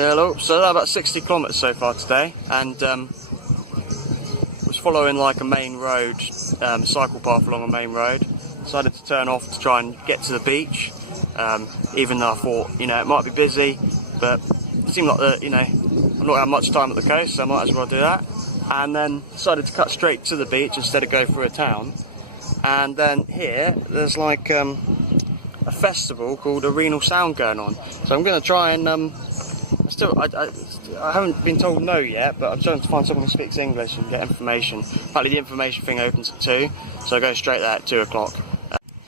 Hello, so about 60 kilometres so far today, and was following like a main road, cycle path along a main road. Decided to turn off to try and get to the beach, even though I thought, it might be busy, but it seemed like I'm not having much time at the coast, so I might as well do that. And then decided to cut straight to the beach instead of go through a town. And then here, there's like a festival called Arenal Sound going on. So I'm going to try and, I haven't been told no yet, but I'm trying to find someone who speaks English and get information. Apparently the information thing opens at 2, so I go straight there at 2 o'clock.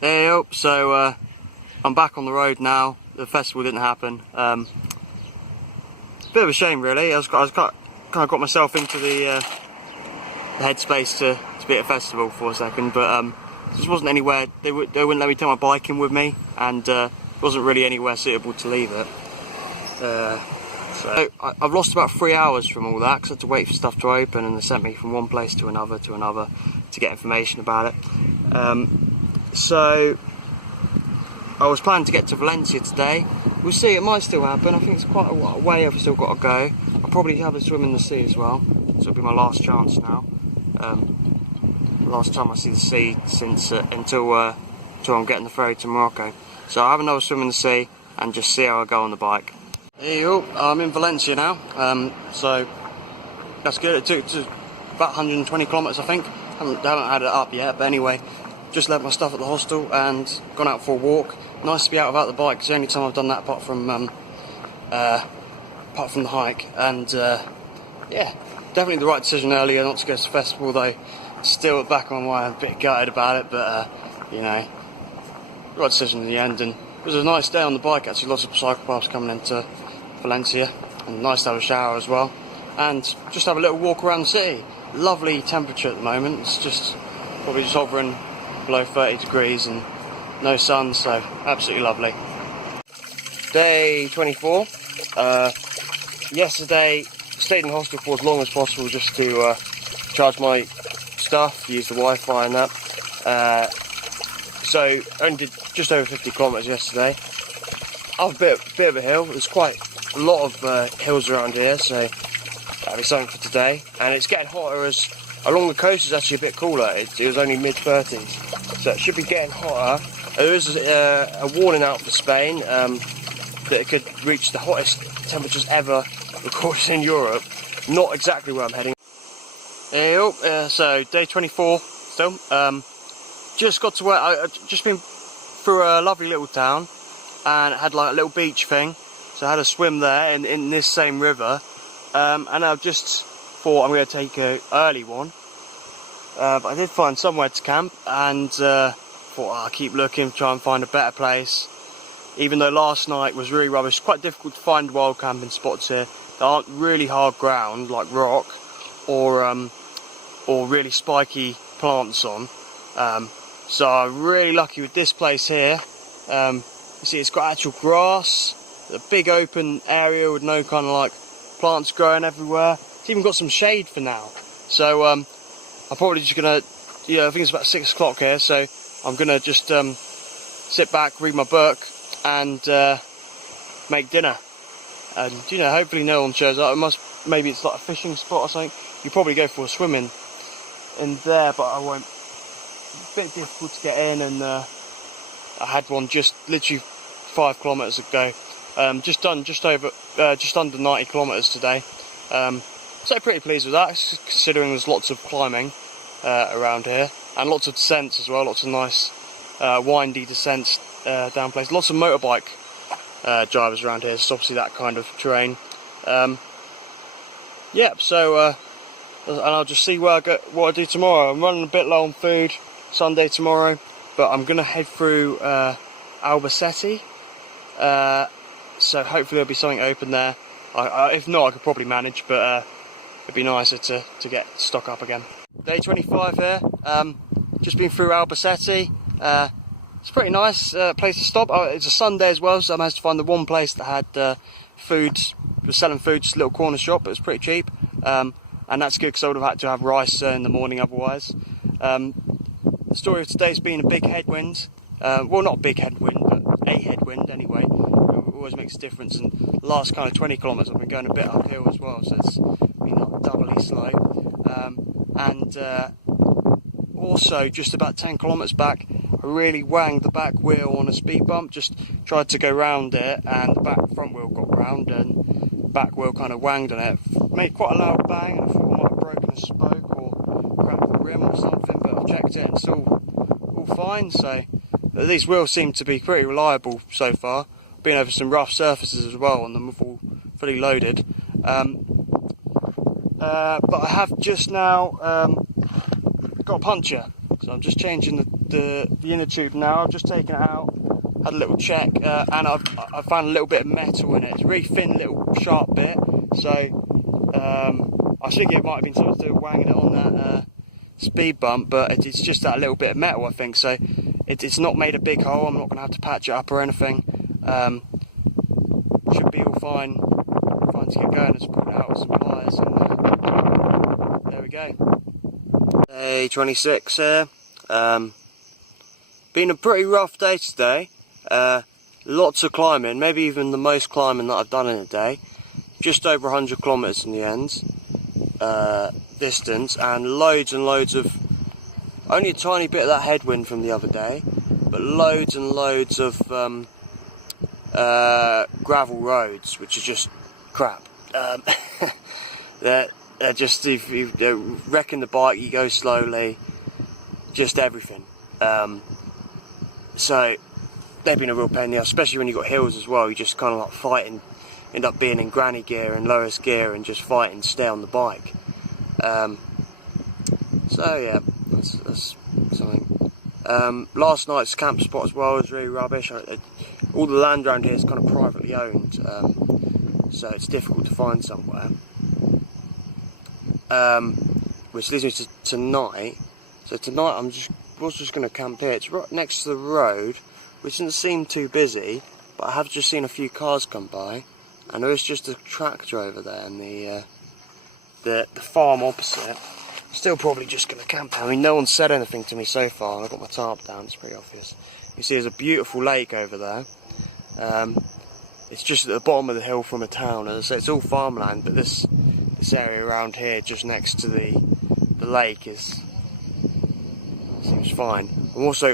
Hey up, so I'm back on the road now. The festival didn't happen. Bit of a shame really. I kind of got myself into the headspace to be at a festival for a second, but just wasn't anywhere. They wouldn't let me take my bike in with me, and wasn't really anywhere suitable to leave it. So I've lost about 3 hours from all that because I had to wait for stuff to open, and they sent me from one place to another to get information about it. So I was planning to get to Valencia today. We'll see, it might still happen. I think it's quite a way I've still got to go. I'll probably have a swim in the sea as well, so it'll be my last chance now. Last time I see the sea since until I'm getting the ferry to Morocco. So I'll have another swim in the sea and just see how I go on the bike. Hey up, I'm in Valencia now, so that's good. It took about 120 kilometres I think. Haven't had it up yet, but anyway, just left my stuff at the hostel and gone out for a walk. Nice to be out without the bike. It's the only time I've done that apart from the hike, and yeah, definitely the right decision earlier not to go to the festival, though still at the back of my mind I'm a bit gutted about it, but right decision in the end. And it was a nice day on the bike actually, lots of cyclopaths coming into Valencia, and nice to have a shower as well, and just have a little walk around the city. Lovely temperature at the moment, it's just probably just hovering below 30 degrees and no sun, so absolutely lovely. Day 24. Yesterday stayed in the hostel for as long as possible just to charge my stuff, use the Wi-Fi and that. So only did just over 50 kilometres yesterday. Up a bit of a hill. There's quite a lot of hills around here, so that'll be something for today. And it's getting hotter as along the coast. Is actually a bit cooler. It was only mid-30s, so it should be getting hotter. There is a warning out for Spain that it could reach the hottest temperatures ever recorded in Europe. Not exactly where I'm heading. So day 24 still. Just got to where I've just been through a lovely little town, and it had like a little beach thing, so I had a swim there in this same river, and I've just thought I'm going to take an early one, but I did find somewhere to camp, and thought I'll keep looking, try and find a better place, even though last night was really rubbish. It's quite difficult to find wild camping spots here that aren't really hard ground like rock or really spiky plants on. So I'm really lucky with this place here. You see it's got actual grass, a big open area with no kind of like plants growing everywhere. It's even got some shade for now. So I'm probably just gonna, I think it's about 6 o'clock here, so I'm gonna just sit back, read my book, and make dinner. And hopefully no one shows up. Maybe it's like a fishing spot or something. You probably go for a swim in there, but I won't. It's a bit difficult to get in, and I had one just literally 5 kilometres ago. Just under 90 kilometres today. So pretty pleased with that, considering there's lots of climbing around here, and lots of descents as well. Lots of nice windy descents down places. Lots of motorbike drivers around here. It's obviously that kind of terrain. Yeah, so and I'll just see what I do tomorrow. I'm running a bit low on food. Sunday tomorrow, but I'm gonna head through Albacete, so hopefully there'll be something open there. If not, I could probably manage, but it'd be nicer to get stock up again. Day 25 here. Just been through Albacete. It's a pretty nice place to stop. It's a Sunday as well, so I managed to find the one place that had food, was selling food, just a little corner shop. It was pretty cheap, and that's good because I would have had to have rice in the morning otherwise. The story of today's been a big headwind. Well, not a big headwind, but a headwind anyway. always makes a difference, and the last kind of 20 kilometres I've been going a bit uphill as well, so it's been like doubly slow. Also, just about 10 kilometres back, I really wanged the back wheel on a speed bump, just tried to go round it, and the front wheel got round, and back wheel kind of wanged on it. Made quite a loud bang, and I thought I might have broken a spoke or cracked the rim or something, but I've checked it and it's all fine. So these wheels seem to be pretty reliable so far. I've been over some rough surfaces as well on them, all fully loaded. But I have just now got a puncture, so I'm just changing the inner tube now. I've just taken it out, had a little check, and I've found a little bit of metal in it. It's a really thin little sharp bit, so I think it might have been something to do with wanging it on that speed bump, but it's just that little bit of metal, I think. So it's not made a big hole. I'm not going to have to patch it up or anything. Should be all fine to get going. Just pull it out with some pliers, and there we go. Day 26 here. Been a pretty rough day today. Lots of climbing, maybe even the most climbing that I've done in a day. Just over 100 kilometres in the end, distance, and loads of, only a tiny bit of that headwind from the other day, but loads and loads of gravel roads, which are just crap. They're just, if you wrecking the bike, you go slowly, just everything. So they've been a real pain in the ass, especially when you've got hills as well. You just kind of like fighting, end up being in granny gear and lowest gear and just fighting to stay on the bike. So yeah, that's something. Last night's camp spot as well was really rubbish. All the land around here is kind of privately owned, so it's difficult to find somewhere. Which leads me to tonight. So tonight was just going to camp here. It's right next to the road, which doesn't seem too busy, but I have just seen a few cars come by, and there is just a tractor over there in the farm opposite. Still probably just going to camp there. I mean, no one's said anything to me so far. I've got my tarp down, it's pretty obvious. You see there's a beautiful lake over there. It's just at the bottom of the hill from a town, as I say, it's all farmland, but this area around here just next to the lake seems fine. And also,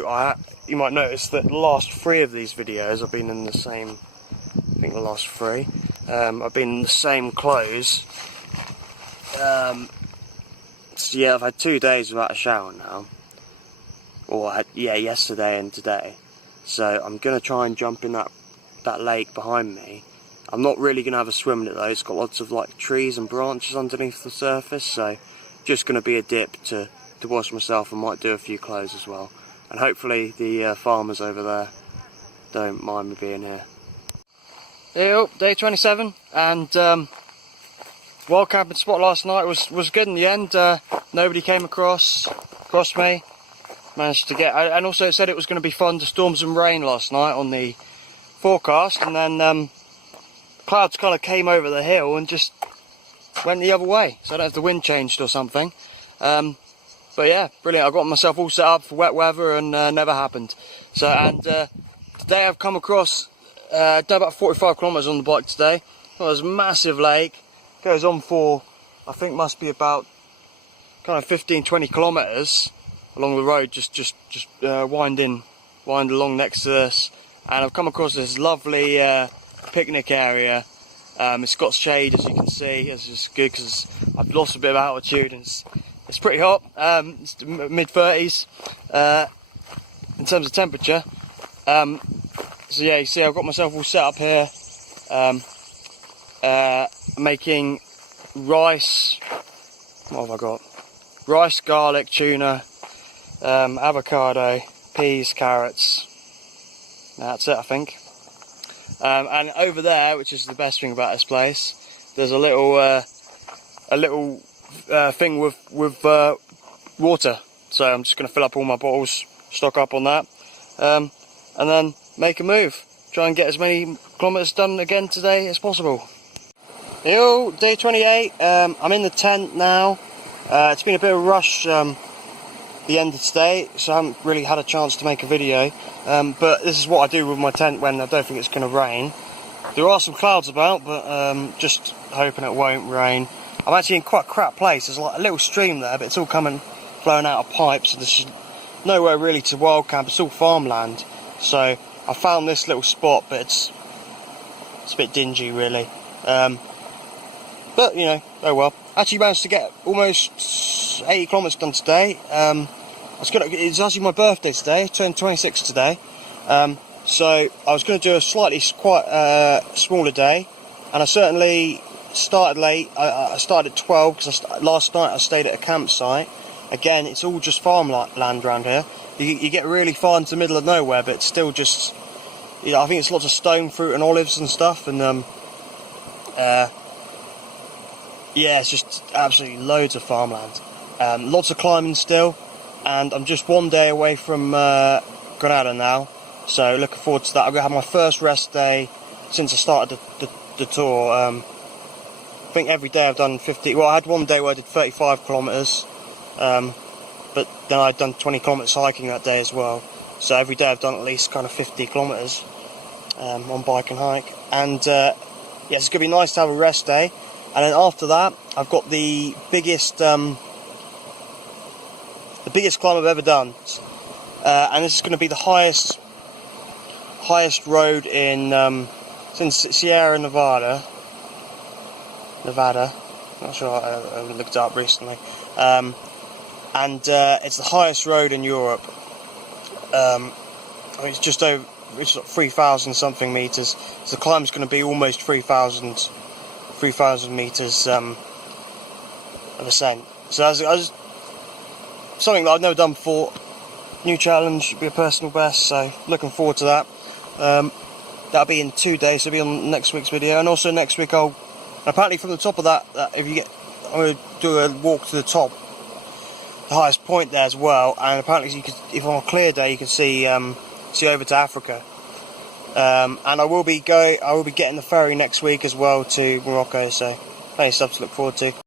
you might notice that the last 3 of these videos I've been in the same, I think the last 3, I've been in the same clothes. So yeah, I've had 2 days without a shower now, or yesterday and today. So I'm gonna try and jump in that lake behind me. I'm not really going to have a swim in it though. It's got lots of like trees and branches underneath the surface, so just going to be a dip to wash myself, and might do a few clothes as well. And hopefully the farmers over there don't mind me being here. Hey, day 27, and wild camping spot last night was good in the end. Nobody came across me. Managed to get, and also it said it was going to be fun to storm some rain last night on the forecast, and then clouds kind of came over the hill and just went the other way, so I don't know if the wind changed or something. But yeah, brilliant. I got myself all set up for wet weather, and never happened. So, and today I've come across done about 45 kilometres on the bike today. Well, there's a massive lake, goes on for, I think must be about kind of 15-20 kilometres along the road, just wind along next to this. And I've come across this lovely picnic area. It's got shade, as you can see. It's just good because I've lost a bit of altitude, and it's pretty hot. It's mid-30s in terms of temperature. So yeah, you see I've got myself all set up here, making rice. What have I got? Rice, garlic, tuna, avocado, peas, carrots. That's it, I think. And over there, which is the best thing about this place, there's a little thing with water. So I'm just going to fill up all my bottles, stock up on that, and then make a move. Try and get as many kilometres done again today as possible. Yo, day 28. I'm in the tent now. It's been a bit of a rush the end of today, so I haven't really had a chance to make a video. But this is what I do with my tent when I don't think it's going to rain. There are some clouds about, but just hoping it won't rain. I'm actually in quite a crap place. There's like a little stream there, but it's all flowing out of pipes, and there's nowhere really to wild camp. It's all farmland. So I found this little spot, but it's a bit dingy really. But you know, oh well. Actually managed to get almost 80 kilometres done today. It's actually my birthday today. I turned 26 today. So I was going to do a quite smaller day, and I certainly started late. I started at 12 because last night I stayed at a campsite. Again, it's all just farmland around here. You get really far into the middle of nowhere, but it's still just, you know, I think it's lots of stone fruit and olives and stuff, and yeah, it's just absolutely loads of farmland. Lots of climbing still, and I'm just one day away from Granada now, so looking forward to that. I'm going to have my first rest day since I started the tour. I think every day I've done 50, well I had one day where I did 35 kilometres, but then I'd done 20 kilometres hiking that day as well, so every day I've done at least kind of 50 kilometres on bike and hike, and yes, it's going to be nice to have a rest day. And then after that, I've got the biggest climb I've ever done, and this is going to be the highest road in since Sierra Nevada. Not sure, I looked it up recently, and it's the highest road in Europe. I mean, it's just over, it's 3,000 something meters. So the climb's going to be almost 3,000 meters of ascent. So that's something that I've never done before. New challenge, be a personal best. So looking forward to that. That'll be in 2 days. So it'll be on next week's video, and also next week I'll apparently from the top of that if you get, I'm going to do a walk to the top, the highest point there as well. And apparently you could, if on a clear day, you can see over to Africa. And I will be getting the ferry next week as well to Morocco, so plenty of stuff to look forward to.